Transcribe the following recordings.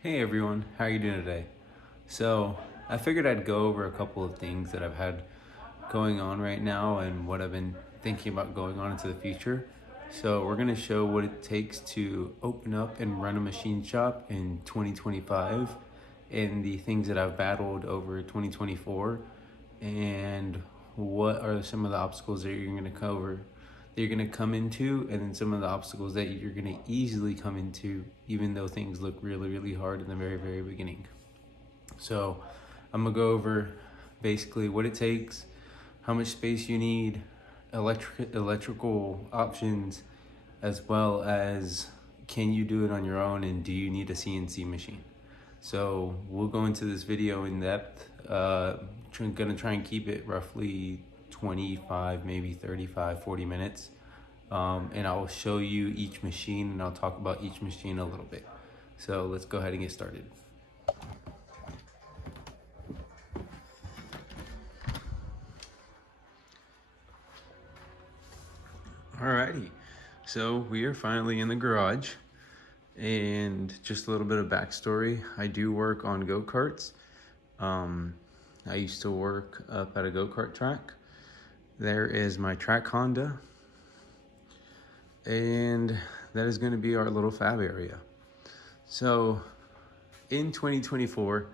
Hey everyone, how are you doing today? So I figured I'd go over a couple of things that I've had going on right now and what I've been thinking about going on into the future. So we're gonna show what it takes to open up and run a machine shop in 2025 and the things that I've battled over 2024 and what are some of the obstacles that you're gonna cover that you're going to come into, and then some of the obstacles that you're going to easily come into even though things look really hard in the very beginning. So I'm going to go over basically what it takes, how much space you need, electrical options, as well as can you do it on your own and do you need a CNC machine. So we'll go into this video in depth. Gonna try and keep it roughly 25, maybe 35, 40 minutes. And I'll show you each machine and I'll talk about each machine a little bit. So let's go ahead and get started. Alrighty, so we are finally in the garage. And just a little bit of backstory. I do work on go-karts. I used to work up at a go-kart track. There is my track Honda. And that is going to be our little fab area. So in 2024,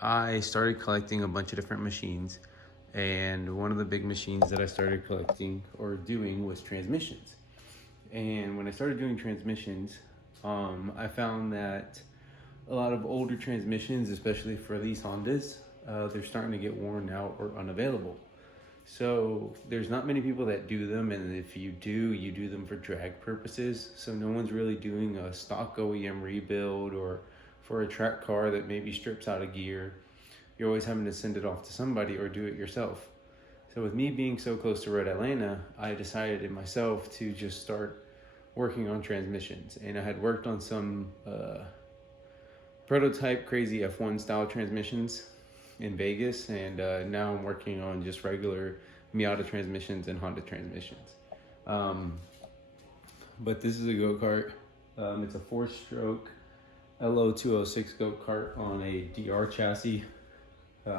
I started collecting a bunch of different machines. And one of the big machines that I started collecting or doing was transmissions. And when I started doing transmissions, I found that a lot of older transmissions, especially for these Hondas, they're starting to get worn out or unavailable. So there's not many people that do them, and if you do them for drag purposes. So no one's really doing a stock OEM rebuild, or for a track car that maybe strips out a gear. You're always having to send it off to somebody or do it yourself. So with me being so close to Red Atlanta, I decided in myself to just start working on transmissions. And I had worked on some prototype crazy F1 style transmissions in Vegas, and now I'm working on just regular Miata transmissions and Honda transmissions. But this is a go-kart. It's a 4-stroke LO206 go-kart on a DR chassis. It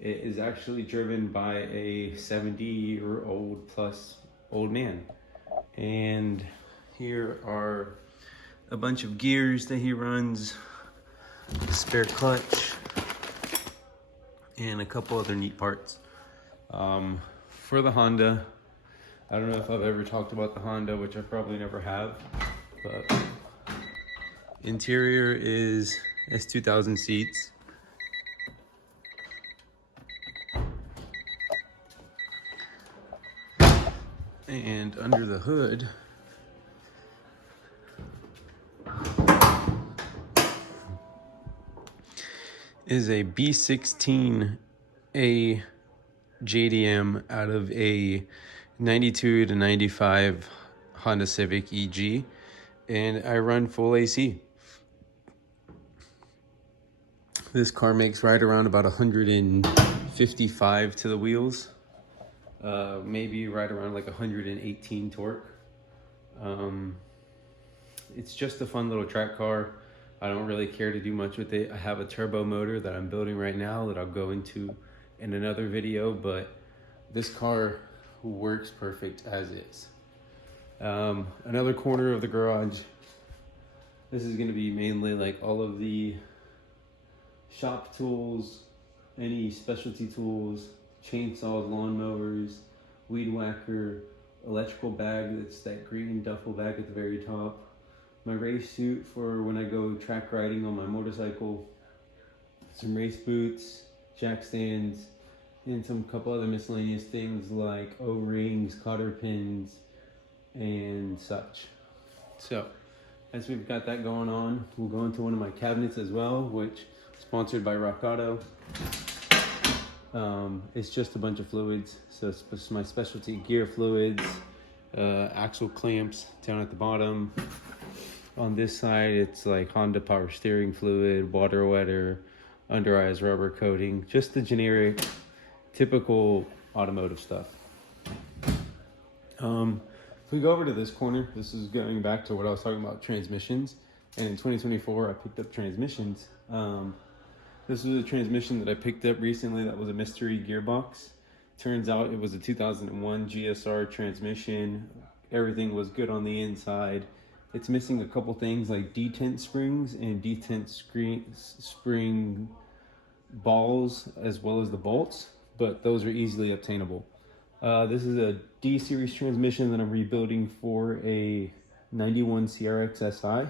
is actually driven by a 70-year-old plus old man. And here are a bunch of gears that he runs, a spare clutch, and a couple other neat parts. For the Honda, I don't know if I've ever talked about the Honda, which I probably never have, but interior is S2000 seats. And under the hood is a B16A JDM out of a 92 to 95 Honda Civic EG, and I run full AC. This car makes right around about 155 to the wheels. Maybe right around like 118 torque. It's just a fun little track car. I don't really care to do much with it. I have a turbo motor that I'm building right now that I'll go into in another video, but this car works perfect as is. Another corner of the garage. This is going to be mainly like all of the shop tools, any specialty tools, chainsaws, lawnmowers, weed whacker, electrical bag, that's that green duffel bag at the very top, my race suit for when I go track riding on my motorcycle, some race boots, jack stands, and some couple other miscellaneous things like O-rings, cotter pins, and such. So as we've got that going on, we'll go into one of my cabinets as well, which is sponsored by Rock Auto. It's just a bunch of fluids. So it's my specialty gear fluids, axle clamps down at the bottom. On this side, it's like Honda power steering fluid, water wetter, under eyes rubber coating, just the generic, typical automotive stuff. If we go over to this corner, this is going back to what I was talking about, transmissions. And in 2024, I picked up transmissions. This was a transmission that I picked up recently that was a mystery gearbox. Turns out it was a 2001 GSR transmission. Everything was good on the inside. It's missing a couple things like detent springs and detent spring balls, as well as the bolts, but those are easily obtainable. This is a D series transmission that I'm rebuilding for a 91 CRX SI.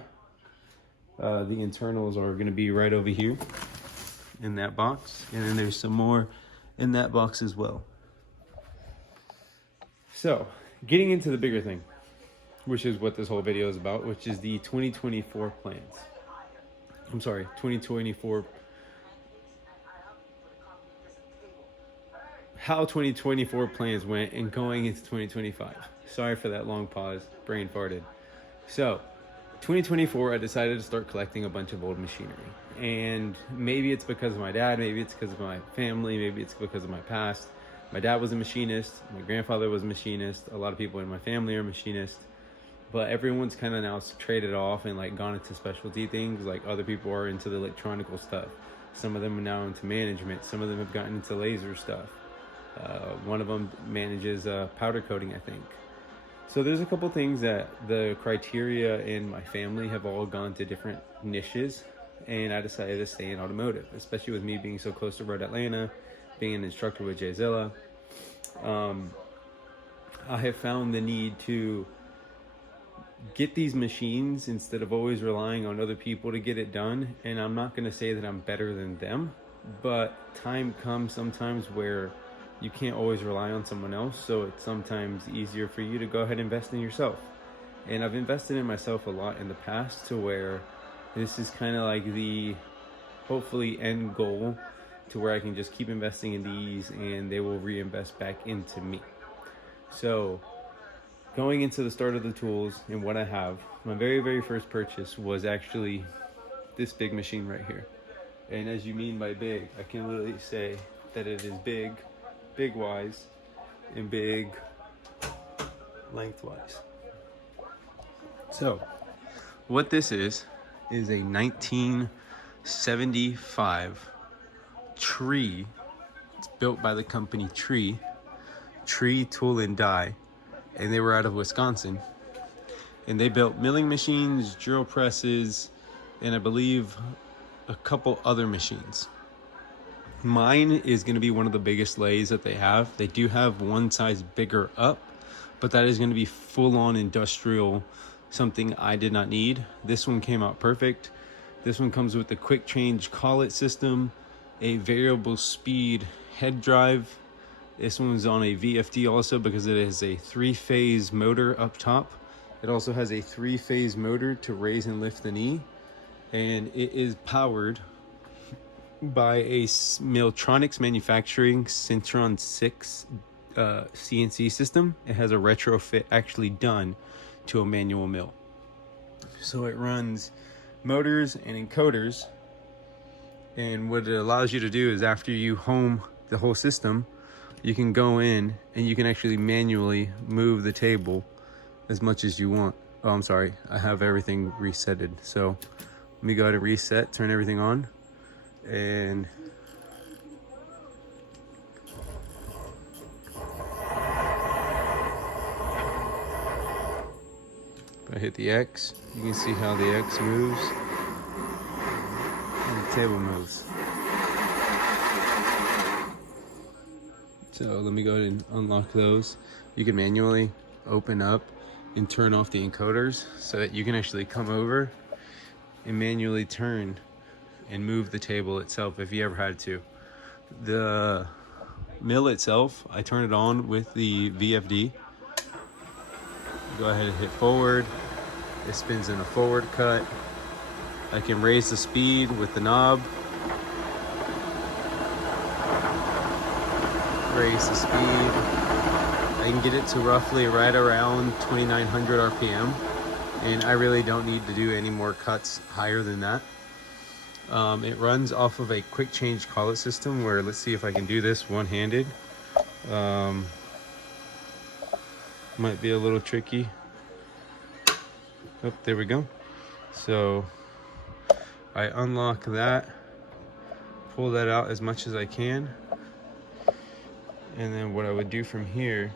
The internals are going to be right over here in that box, and then there's some more in that box as well. So, getting into the bigger thing, which is what this whole video is about, which is the 2024 plans. I'm sorry, 2024. How 2024 plans went and going into 2025. Sorry for that long pause, brain farted. So, 2024, I decided to start collecting a bunch of old machinery. And maybe it's because of my dad, maybe it's because of my family, maybe it's because of my past. My dad was a machinist, my grandfather was a machinist, a lot of people in my family are machinists, but everyone's kind of now traded off and like gone into specialty things. Like other people are into the electronical stuff. Some of them are now into management. Some of them have gotten into laser stuff. One of them manages powder coating, I think. So there's a couple things that the criteria in my family have all gone to different niches, and I decided to stay in automotive, especially with me being so close to Road Atlanta, being an instructor with Jzilla. I have found the need to get these machines instead of always relying on other people to get it done. And I'm not going to say that I'm better than them, but time comes sometimes where you can't always rely on someone else. So it's sometimes easier for you to go ahead and invest in yourself. And I've invested in myself a lot in the past, to where this is kind of like the hopefully end goal, to where I can just keep investing in these and they will reinvest back into me. So going into the start of the tools and what I have, my very first purchase was actually this big machine right here. And as you mean by big, I can literally say that it is big wise, and big lengthwise. So what this is a 1975 Tree. It's built by the company Tree Tool and Die, and they were out of Wisconsin, and they built milling machines, drill presses, and I believe a couple other machines. Mine is going to be one of the biggest lathes that they have. They do have one size bigger up, but that is going to be full-on industrial, something I did not need. This one came out perfect. This one comes with the quick change collet system, a variable speed head drive. This one's on a VFD also, because it is a 3-phase motor up top. It also has a 3-phase motor to raise and lift the knee, and it is powered by a Miltronics Manufacturing Centron 6 CNC system. It has a retrofit actually done to a manual mill. So it runs motors and encoders, and what it allows you to do is, after you home the whole system, you can go in and you can actually manually move the table as much as you want. Oh, I'm sorry, I have everything resetted. So let me go ahead and reset, turn everything on, and if I hit the X, you can see how the X moves and the table moves. So let me go ahead and unlock those. You can manually open up and turn off the encoders so that you can actually come over and manually turn and move the table itself if you ever had to. The mill itself, I turn it on with the VFD. Go ahead and hit forward. It spins in a forward cut. I can raise the speed with the knob. Raise the speed. I can get it to roughly right around 2900 RPM, and I really don't need to do any more cuts higher than that. It runs off of a quick change collet system, where, let's see if I can do this one-handed. Might be a little tricky. Oh, there we go. So I unlock that, pull that out as much as I can, and then what I would do from here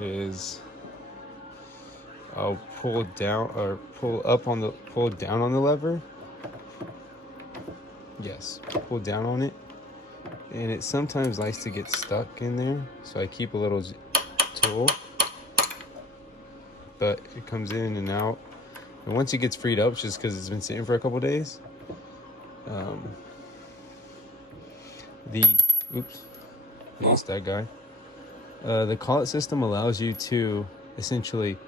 is I'll pull down or pull down on the lever. Yes, pull down on it, and it sometimes likes to get stuck in there, so I keep a little tool, but it comes in and out, and once it gets freed up, just because it's been sitting for a couple days, lost that guy. The collet system allows you to essentially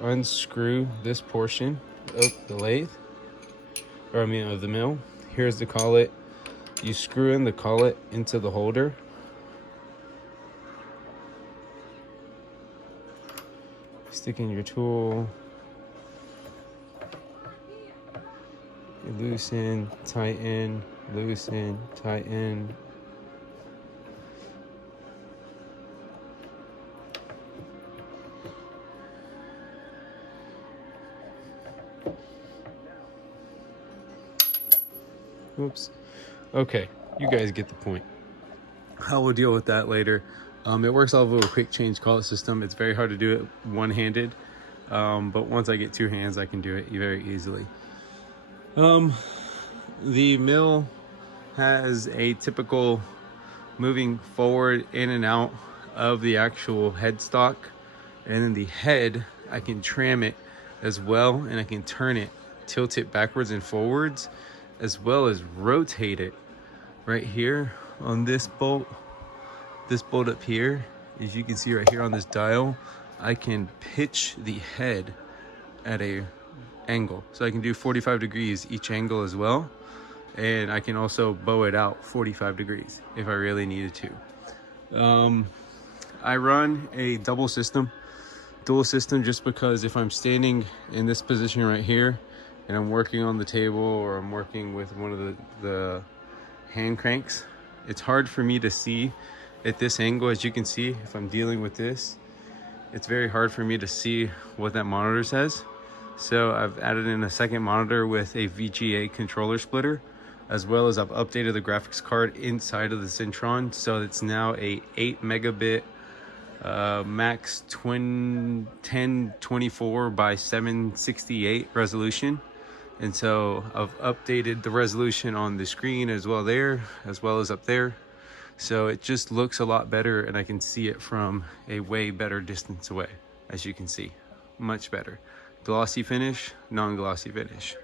unscrew this portion of the lathe, or I mean of the mill. Here's the collet. You screw in the collet into the holder. Stick in your tool. You loosen, tighten, loosen, tighten. Oops. Okay, you guys get the point. I will deal with that later. It works off of a quick change collet system. It's very hard to do it one-handed, but once I get two hands, I can do it very easily. The mill has a typical moving forward in and out of the actual headstock, and then the head, I can tram it as well, and I can turn it, tilt it backwards and forwards, as well as rotate it right here on this bolt up here. As you can see right here on this dial, I can pitch the head at a angle, so I can do 45 degrees each angle as well, and I can also bow it out 45 degrees if I really needed to. I run a dual system just because if I'm standing in this position right here and I'm working on the table, or I'm working with one of the hand cranks, it's hard for me to see at this angle. As you can see, if I'm dealing with this, it's very hard for me to see what that monitor says. So I've added in a second monitor with a VGA controller splitter, as well as I've updated the graphics card inside of the Centron, so it's now a 8 megabit max 1024 by 768 resolution. And so I've updated the resolution on the screen as well as up there. So it just looks a lot better, and I can see it from a way better distance away, as you can see. Much better. Glossy finish, non-glossy finish.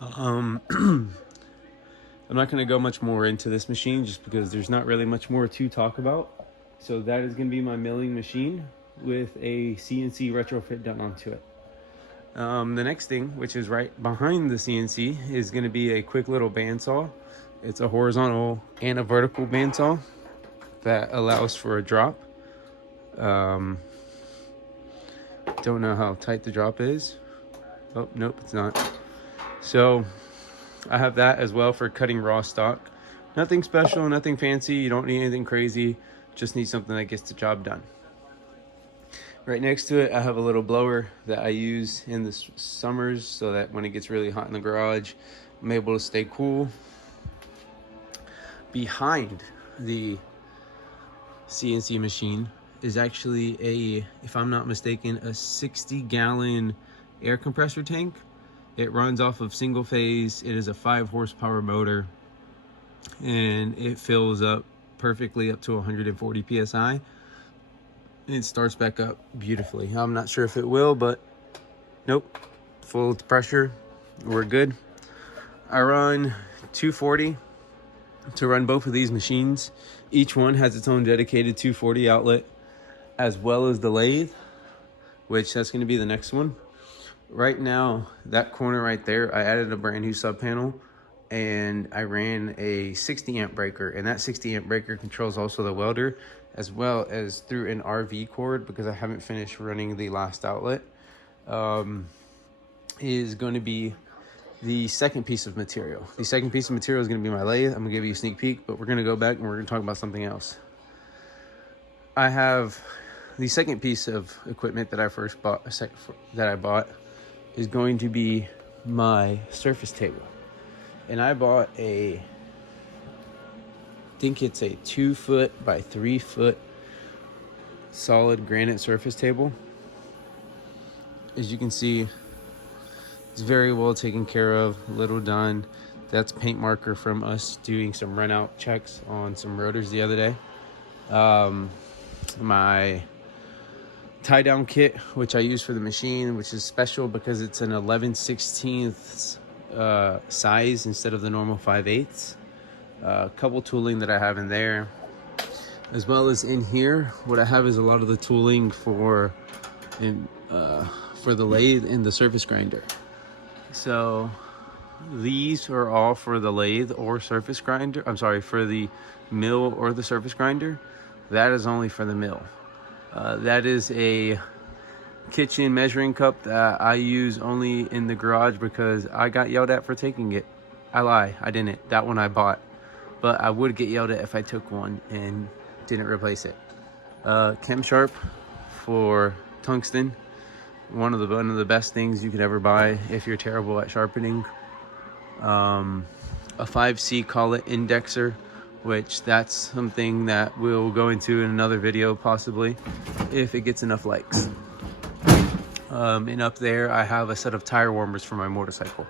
I'm not going to go much more into this machine just because there's not really much more to talk about. So that is going to be my milling machine with a CNC retrofit done onto it. The next thing, which is right behind the CNC, is going to be a quick little bandsaw. It's a horizontal and a vertical bandsaw that allows for a drop. Don't know how tight the drop is. Oh, nope, it's not. So I have that as well for cutting raw stock. Nothing special, nothing fancy. You don't need anything crazy. Just need something that gets the job done. Right next to it, I have a little blower that I use in the summers so that when it gets really hot in the garage, I'm able to stay cool. Behind the CNC machine is actually if I'm not mistaken, a 60-gallon air compressor tank. It runs off of single phase. It is a 5 horsepower motor, and it fills up perfectly up to 140 PSI. It starts back up beautifully. I'm not sure if it will, but nope, full pressure, we're good. I run 240 to run both of these machines. Each one has its own dedicated 240 outlet, as well as the lathe, which that's going to be the next one. Right now, that corner right there, I added a brand new sub panel, and I ran a 60 amp breaker, and that 60 amp breaker controls also the welder, as well as through an RV cord, because I haven't finished running the last outlet, is going to be the second piece of material. The second piece of material is going to be my lathe. I'm going to give you a sneak peek, but we're going to go back and we're going to talk about something else. I have the second piece of equipment that I bought is going to be my surface table. And I bought I think it's a 2 foot by 3 foot solid granite surface table. As you can see, it's very well taken care of, little done. That's paint marker from us doing some run out checks on some rotors the other day. My tie down kit, which I use for the machine, which is special because it's an 11/16 size instead of the normal 5/8. A couple tooling that I have in there, as well as in here. What I have is a lot of the tooling for the lathe and the surface grinder. So these are all for the lathe or surface grinder. I'm sorry, for the mill or the surface grinder. That is only for the mill. That is a kitchen measuring cup that I use only in the garage because I got yelled at for taking it. I lie, I didn't. That one I bought, but I would get yelled at if I took one and didn't replace it. Chem Sharp for tungsten. One of the best things you could ever buy if you're terrible at sharpening. A 5C collet indexer, which that's something that we'll go into in another video possibly if it gets enough likes. And up there I have a set of tire warmers for my motorcycle.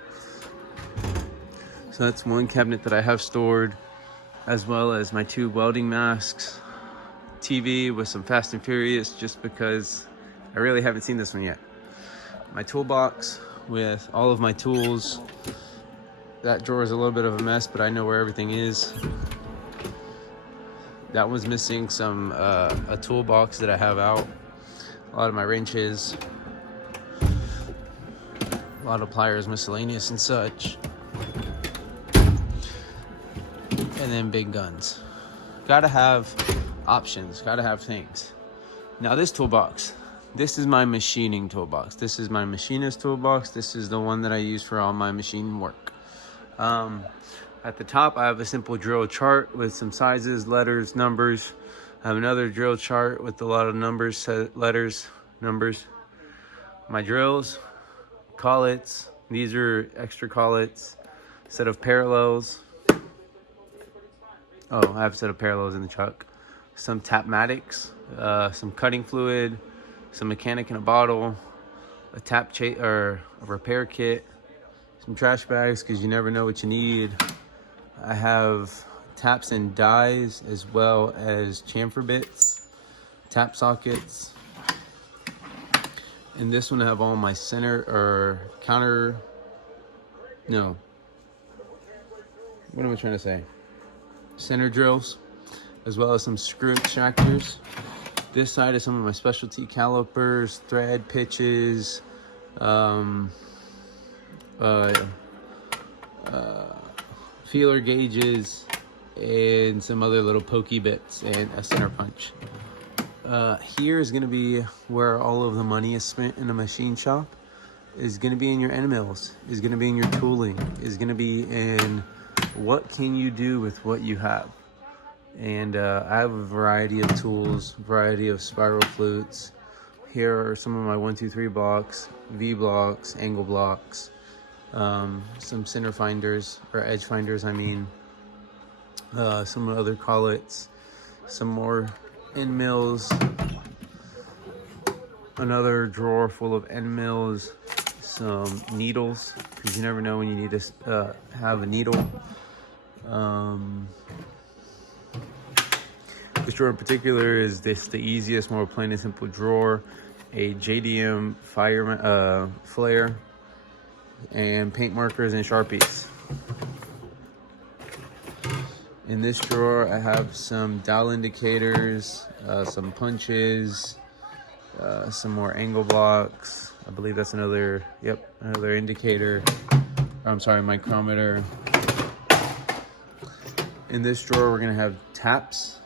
So that's one cabinet that I have stored, as well as my 2 welding masks, TV with some Fast and Furious, just because I really haven't seen this one yet. My toolbox with all of my tools. That drawer is a little bit of a mess, but I know where everything is. That one's missing some a toolbox that I have out. A lot of my wrenches, a lot of pliers, miscellaneous and such. And then big guns. Gotta have options, gotta have things. Now this toolbox, this is my machining toolbox. This is my machinist toolbox. This is the one that I use for all my machine work. At the top, I have a simple drill chart with some sizes, letters, numbers. I have another drill chart with a lot of numbers, letters, numbers. My drills, collets. These are extra collets. Set of parallels. Oh, I have a set of parallels in the truck. Some Tapmatics, some cutting fluid, some mechanic in a bottle, a repair kit, some trash bags because you never know what you need. I have taps and dies, as well as chamfer bits, tap sockets. In this one I have all my center drills, as well as some screw extractors. This side is some of my specialty calipers, thread pitches, feeler gauges, and some other little pokey bits, and a center punch. Here is going to be where all of the money is spent in a machine shop. Is going to be in your end mills, is going to be in your tooling, is going to be in what can you do with what you have. And I have a variety of tools, variety of spiral flutes. Here are some of my 1, 2, 3 blocks, V blocks, angle blocks, some center finders, or edge finders, I mean, some other collets, some more end mills, another drawer full of end mills, some needles, because you never know when you need to have a needle. This drawer in particular is the easiest, more plain and simple drawer. A JDM flare, and paint markers and Sharpies. In this drawer I have some dial indicators, some punches, some more angle blocks. I believe that's another indicator. I'm sorry, micrometer. In this drawer we're gonna have taps.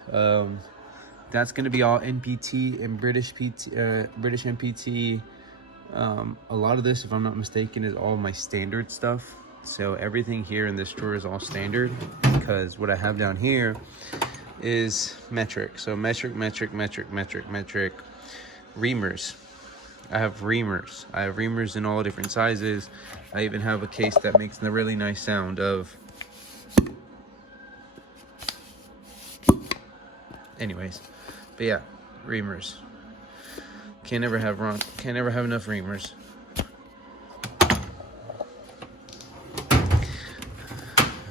That's going to be all NPT and British MPT. A lot of this, if I'm not mistaken, is all my standard stuff. So everything here in this drawer is all standard, because what I have down here is metric. So metric. reamers. I have reamers in all different sizes. I even have a case that makes the really nice sound of. Anyways, but yeah, reamers. Can't never have enough reamers.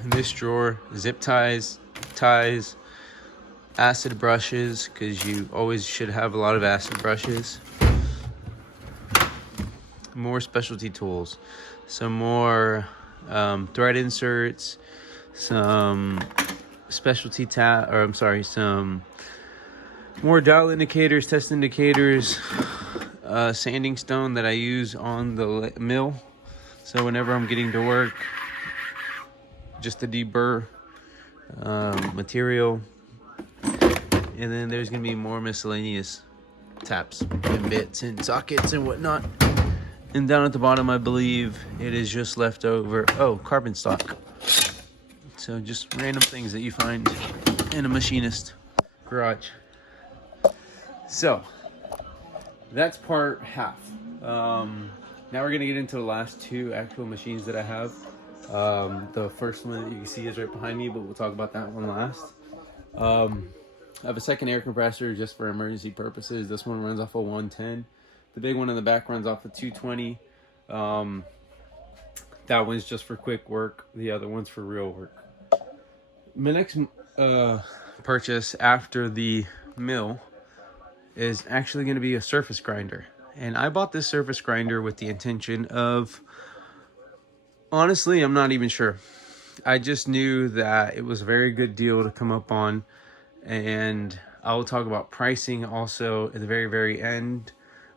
In this drawer, zip ties, acid brushes, because you always should have a lot of acid brushes. More specialty tools, some more thread inserts, some specialty some more dial indicators, test indicators, sanding stone that I use on the mill. So whenever I'm getting to work, just to deburr material. And then there's gonna be more miscellaneous taps and bits and sockets and whatnot. And down at the bottom, I believe it is just leftover, carbon stock. So just random things that you find in a machinist garage. So that's part half. Now we're gonna get into the last two actual machines that I have. The first one that you can see is right behind me, but we'll talk about that one last. I have a second air compressor just for emergency purposes. This one runs off of 110. The big one in the back runs off of 220. That one's just for quick work. The other one's for real work. My next purchase after the mill is actually going to be a surface grinder. And I bought this surface grinder with the intention of, honestly, I'm not even sure. I just knew that it was a very good deal to come up on. And I will talk about pricing also at the very, very end.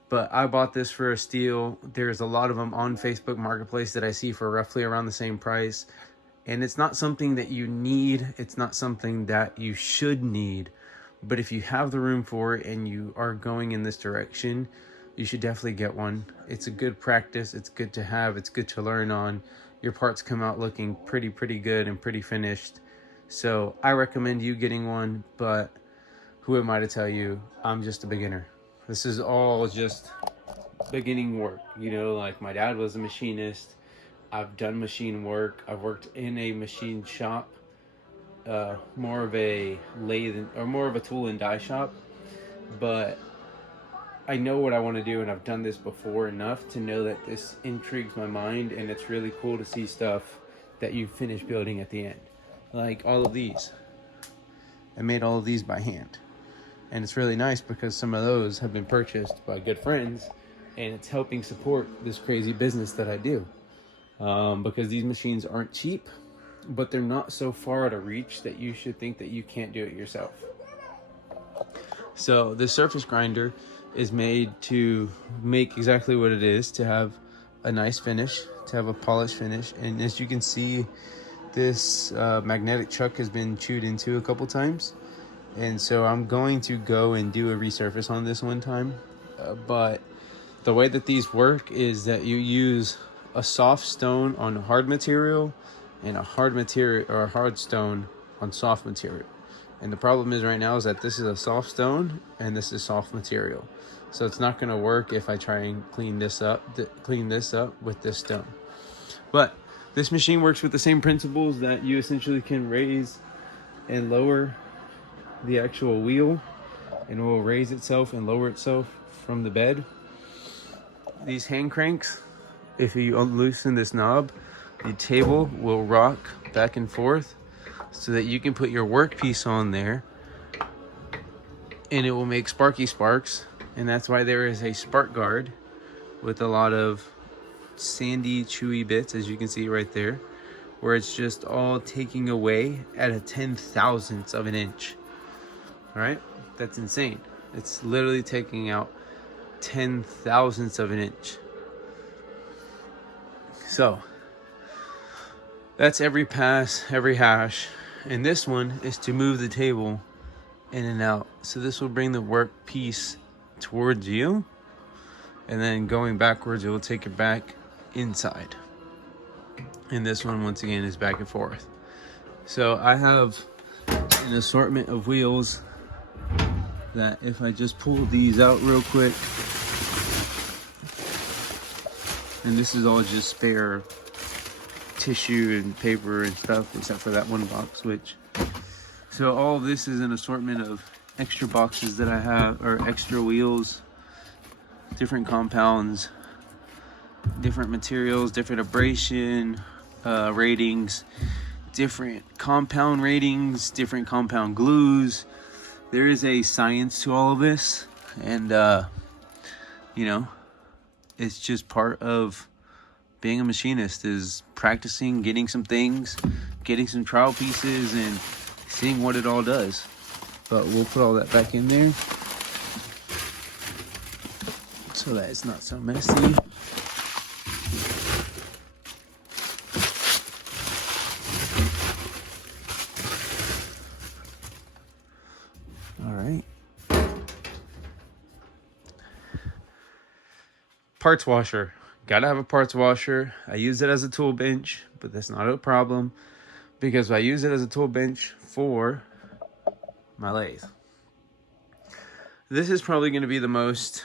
But I bought this for a steal. There's a lot of them on Facebook Marketplace that I see for roughly around the same price. And it's not something that you need. It's not something that you should need. But if you have the room for it and you are going in this direction, you should definitely get one. It's a good practice. It's good to have. It's good to learn on. Your parts come out looking pretty good and pretty finished. So I recommend you getting one, but who am I to tell you? I'm just a beginner. This is all just beginning work. You know, like my dad was a machinist. I've done machine work. I've worked in a machine shop, more of a lathe or more of a tool and die shop. But I know what I want to do, and I've done this before enough to know that this intrigues my mind, and it's really cool to see stuff that you finish building at the end. Like all of these. I made all of these by hand. And it's really nice because some of those have been purchased by good friends, and it's helping support this crazy business that I do. Because these machines aren't cheap, but they're not so far out of reach that you should think that you can't do it yourself. So this surface grinder is made to make exactly what it is, to have a nice finish, to have a polished finish. And as you can see, this magnetic chuck has been chewed into a couple times. And so I'm going to go and do a resurface on this one time. But the way that these work is that you use a soft stone on hard material and a hard material or a hard stone on soft material. And the problem is right now is that this is a soft stone and this is soft material. So it's not going to work if I try and clean this up with this stone. But this machine works with the same principles that you essentially can raise and lower the actual wheel, and it will raise itself and lower itself from the bed. These hand cranks, if you loosen this knob, the table will rock back and forth so that you can put your workpiece on there and it will make sparky sparks. And that's why there is a spark guard with a lot of sandy, chewy bits, as you can see right there, where it's just all taking away at a 10,000th of an inch. All right, that's insane. It's literally taking out 10,000ths of an inch. So that's every pass, every hash. And this one is to move the table in and out. So this will bring the work piece towards you, and then going backwards, it will take it back inside. And this one, once again, is back and forth. So I have an assortment of wheels that if I just pull these out real quick, and this is all just spare tissue and paper and stuff, except for that one box, which, so all of this is an assortment of extra boxes that I have, or extra wheels, different compounds, different materials, different abrasion ratings, different compound ratings, different compound glues. There is a science to all of this, and you know, it's just part of being a machinist, is practicing, getting some things, getting some trial pieces, and seeing what it all does. But we'll put all that back in there so that it's not so messy. All right. Parts washer. Gotta have a parts washer. I use it as a tool bench, but that's not a problem because I use it as a tool bench for my lathe. This is probably going to be the most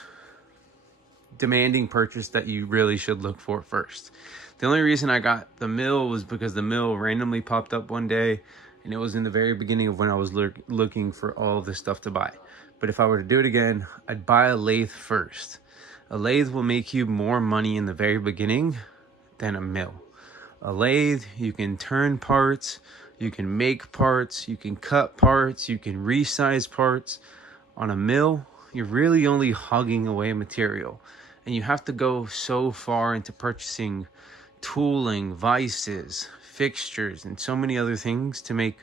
demanding purchase that you really should look for first. The only reason I got the mill was because the mill randomly popped up one day, and it was in the very beginning of when I was looking for all of this stuff to buy. But if I were to do it again, I'd buy a lathe first. A lathe will make you more money in the very beginning than a mill. A lathe, you can turn parts, you can make parts, you can cut parts, you can resize parts. On a mill, you're really only hogging away material. And you have to go so far into purchasing tooling, vices, fixtures, and so many other things to make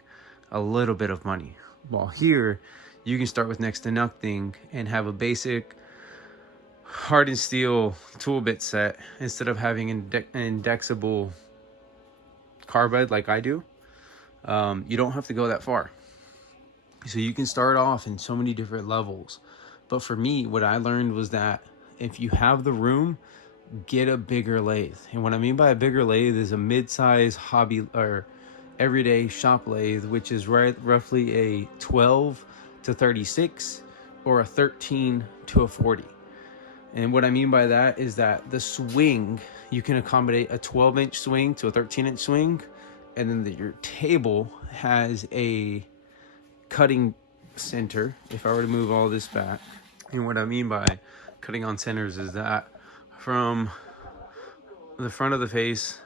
a little bit of money. While here, you can start with next to nothing and have a basic hardened steel tool bit set instead of having an indexable carbide like I do. You don't have to go that far. So you can start off in so many different levels. But for me, what I learned was that if you have the room, get a bigger lathe. And what I mean by a bigger lathe is a mid-size hobby or everyday shop lathe, which is roughly a 12 to 36 or a 13 to a 40. And what I mean by that is that the swing, you can accommodate a 12-inch swing to a 13-inch swing, and then your table has a cutting center. If I were to move all this back, and what I mean by cutting on centers is that from the front of the face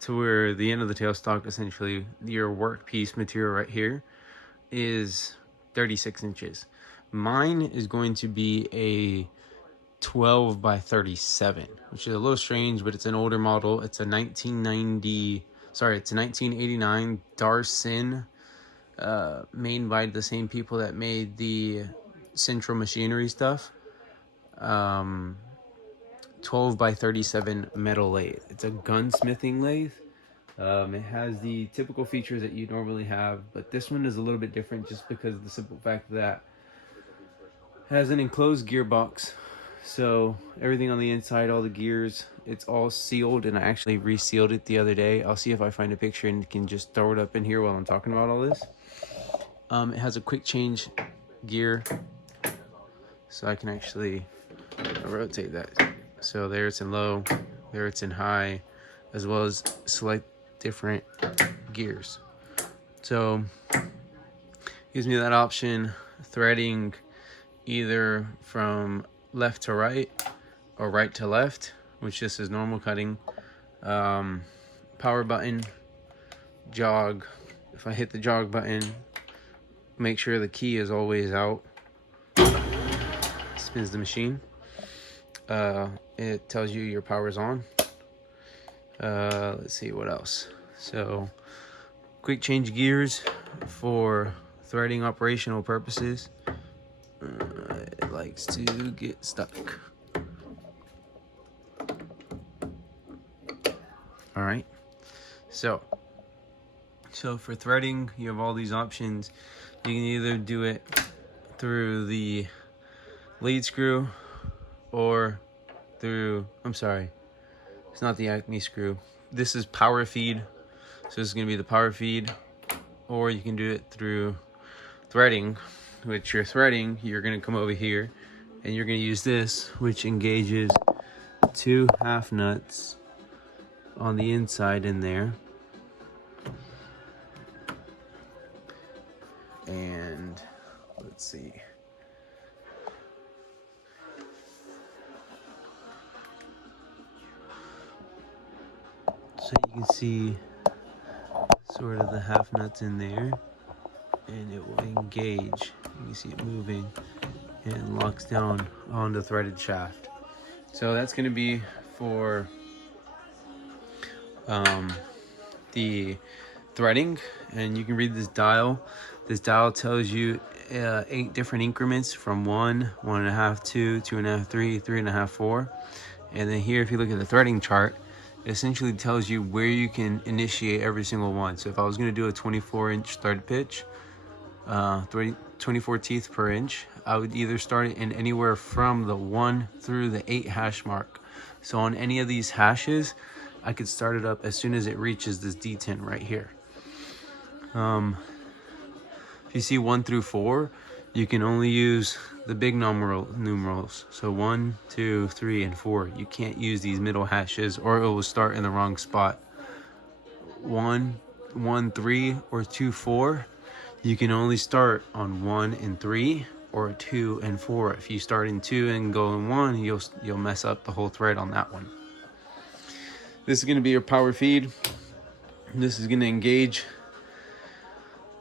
to where the end of the tailstock, essentially your workpiece material right here, is 36 inches. Mine is going to be a 12 by 37, which is a little strange, but it's an older model. It's a 1989 Dar Sin, made by the same people that made the Central Machinery stuff. 12 by 37 metal lathe. It's a gunsmithing lathe. It has the typical features that you normally have, but this one is a little bit different just because of the simple fact that it has an enclosed gearbox. So everything on the inside, all the gears, it's all sealed, and I actually resealed it the other day. I'll see if I find a picture and can just throw it up in here while I'm talking about all this. It has a quick change gear, so I can actually rotate that. So there it's in low, there it's in high, as well as select different gears. So gives me that option, threading either from left to right or right to left, which this is normal cutting. Power button, jog. If I hit the jog button, make sure the key is always out. Spins the machine. It tells you your power's on. Let's see what else. So quick change gears for threading operational purposes. It likes to get stuck. All right. So for threading, you have all these options. You can either do it through the lead screw or through, I'm sorry, it's not the Acme screw. This is power feed. So this is going to be the power feed, or you can do it through threading, which you're threading, you're going to come over here and you're going to use this, which engages 2 half nuts on the inside in there. And let's see. So you can see sort of the half nuts in there, and it will engage. You can see it moving and locks down on the threaded shaft. So that's going to be for the threading. And you can read this dial. This dial tells you 8 different increments from 1, 1.5, 2, 2.5, 3, 3.5, 4. And then here, if you look at the threading chart, it essentially tells you where you can initiate every single one. So if I was going to do a 24-inch thread pitch, 24 teeth per inch, I would either start it in anywhere from the 1 through the 8 hash mark. So on any of these hashes, I could start it up as soon as it reaches this D10 right here. If you see 1 through 4, you can only use the big numerals. So 1, 2, 3, and 4. You can't use these middle hashes or it will start in the wrong spot. 1, 1, 3, or 2, 4. You can only start on 1 and 3 or 2 and 4. If you start in 2 and go in 1, you'll mess up the whole thread on that one. This is going to be your power feed. This is going to engage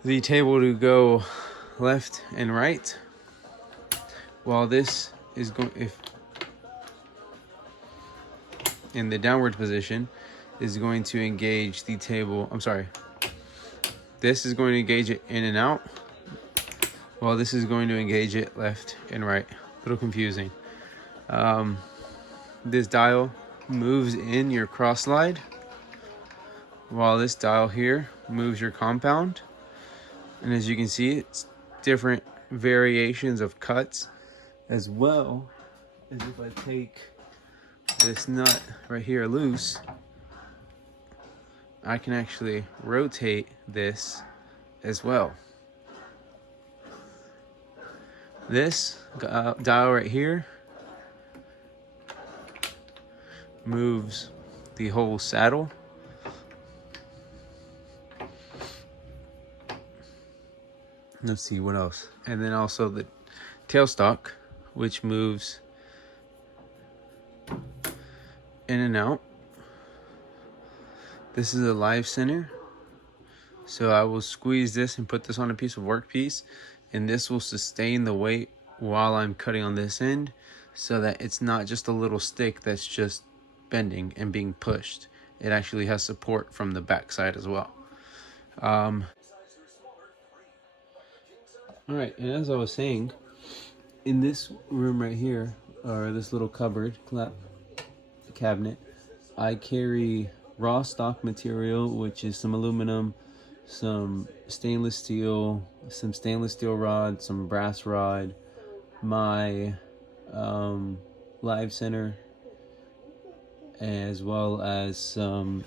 the table to go left and right, while this is going, if in the downward position, is going to engage the table. I'm sorry. This is going to engage it in and out, while this is going to engage it left and right. A little confusing. This dial moves in your cross slide, while this dial here moves your compound. And as you can see, it's different variations of cuts, as well as if I take this nut right here loose, I can actually rotate this as well. This dial right here moves the whole saddle. Let's see what else. And then also the tailstock, which moves in and out. This is a live center. So I will squeeze this and put this on a piece of workpiece, and this will sustain the weight while I'm cutting on this end, so that it's not just a little stick that's just bending and being pushed. It actually has support from the back side as well. Alright, and as I was saying, in this room right here, or this little cupboard, cabinet, I carry raw stock material, which is some aluminum, some stainless steel rod, some brass rod, my live center, as well as some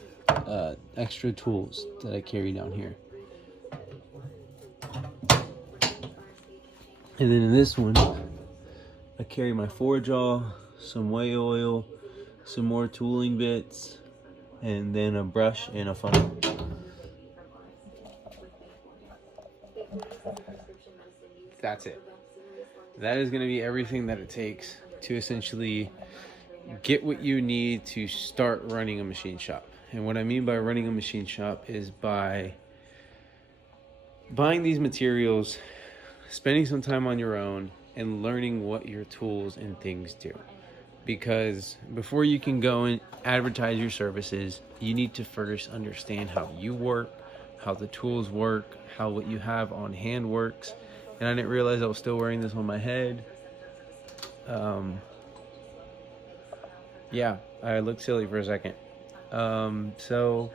extra tools that I carry down here. And then in this one, I carry my Frejoth, some whey oil, some more tooling bits, and then a brush and a funnel. That's it. That is going to be everything that it takes to essentially get what you need to start running a machine shop. And what I mean by running a machine shop is by buying these materials, spending some time on your own, and learning what your tools and things do. Because before you can go and advertise your services, you need to first understand how you work, how the tools work, how what you have on hand works. And I didn't realize I was still wearing this on my head. Yeah, I looked silly for a second. So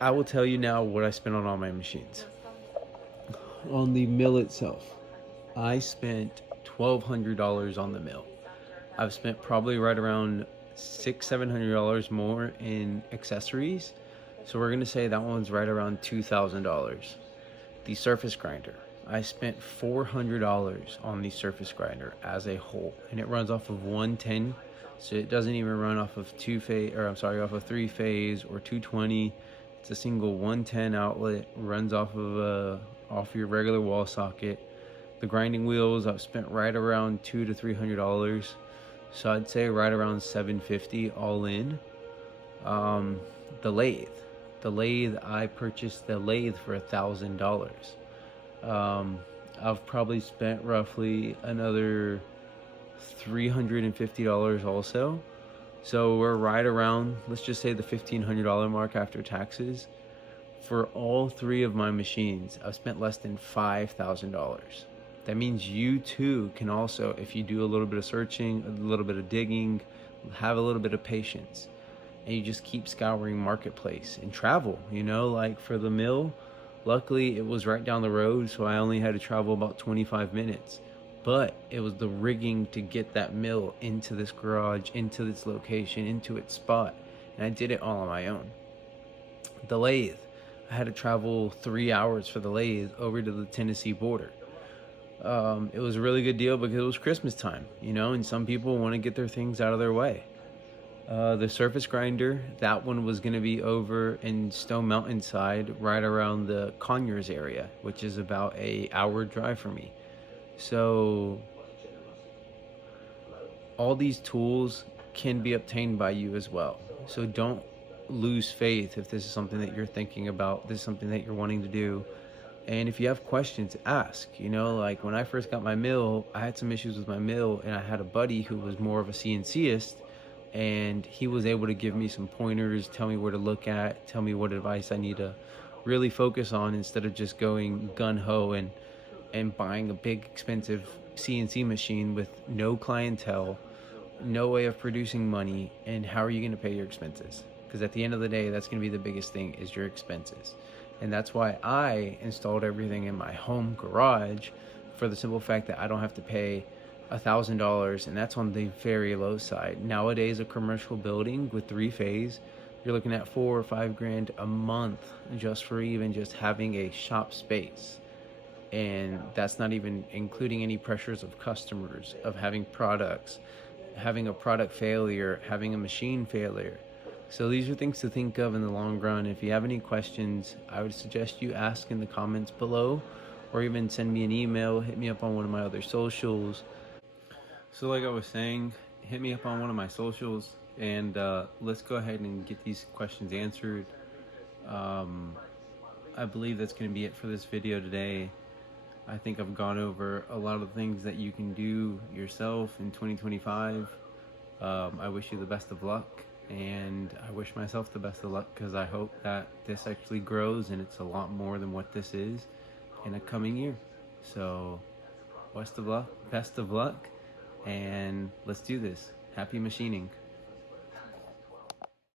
I will tell you now what I spent on all my machines. On the mill itself, I spent $1,200 on the mill. I've spent probably right around $600-700 more in accessories. So we're gonna say that one's right around $2,000. The surface grinder. I spent $400 on the surface grinder as a whole, and it runs off of 110, so it doesn't even run off of off of 3-phase or 220. It's a single 110 outlet, runs off of off your regular wall socket. The grinding wheels, I've spent right around $200 to $300, so I'd say right around $750 all in. The lathe, I purchased the lathe for $1,000. I've probably spent roughly another $350 also. So we're right around, let's just say the $1,500 mark after taxes. For all three of my machines, I've spent less than $5,000. That means you too can also, if you do a little bit of searching, a little bit of digging, have a little bit of patience, and you just keep scouring marketplace and travel, like for the mill, luckily it was right down the road, so I only had to travel about 25 minutes. But it was the rigging to get that mill into this garage, into this location, into its spot, and I did it all on my own. The lathe, I had to travel 3 hours for the lathe over to the Tennessee border. It was a really good deal because it was Christmas time, and some people want to get their things out of their way. The surface grinder, that one was going to be over in Stone Mountain side, right around the Conyers area, which is about an hour drive for me. So all these tools can be obtained by you as well. So don't lose faith if this is something that you're thinking about, this is something that you're wanting to do. And if you have questions, ask. Like when I first got my mill, I had some issues with my mill, and I had a buddy who was more of a CNCist, and he was able to give me some pointers, tell me where to look at, tell me what advice I need to really focus on instead of just going gun-ho and buying a big expensive CNC machine with no clientele, no way of producing money, and how are you going to pay your expenses? Because at the end of the day, that's going to be the biggest thing, is your expenses. And that's why I installed everything in my home garage, for the simple fact that I don't have to pay $1,000, and that's on the very low side. Nowadays, a commercial building with 3-phase, you're looking at $4 or $5 grand a month just for even just having a shop space. And that's not even including any pressures of customers, of having products, having a product failure, having a machine failure. So these are things to think of in the long run. If you have any questions, I would suggest you ask in the comments below, or even send me an email, hit me up on one of my other socials. So like I was saying, hit me up on one of my socials, and let's go ahead and get these questions answered. I believe that's going to be it for this video today. I think I've gone over a lot of things that you can do yourself in 2025. I wish you the best of luck, and I wish myself the best of luck, because I hope that this actually grows and it's a lot more than what this is in a coming year. So best of luck, and let's do this. Happy machining.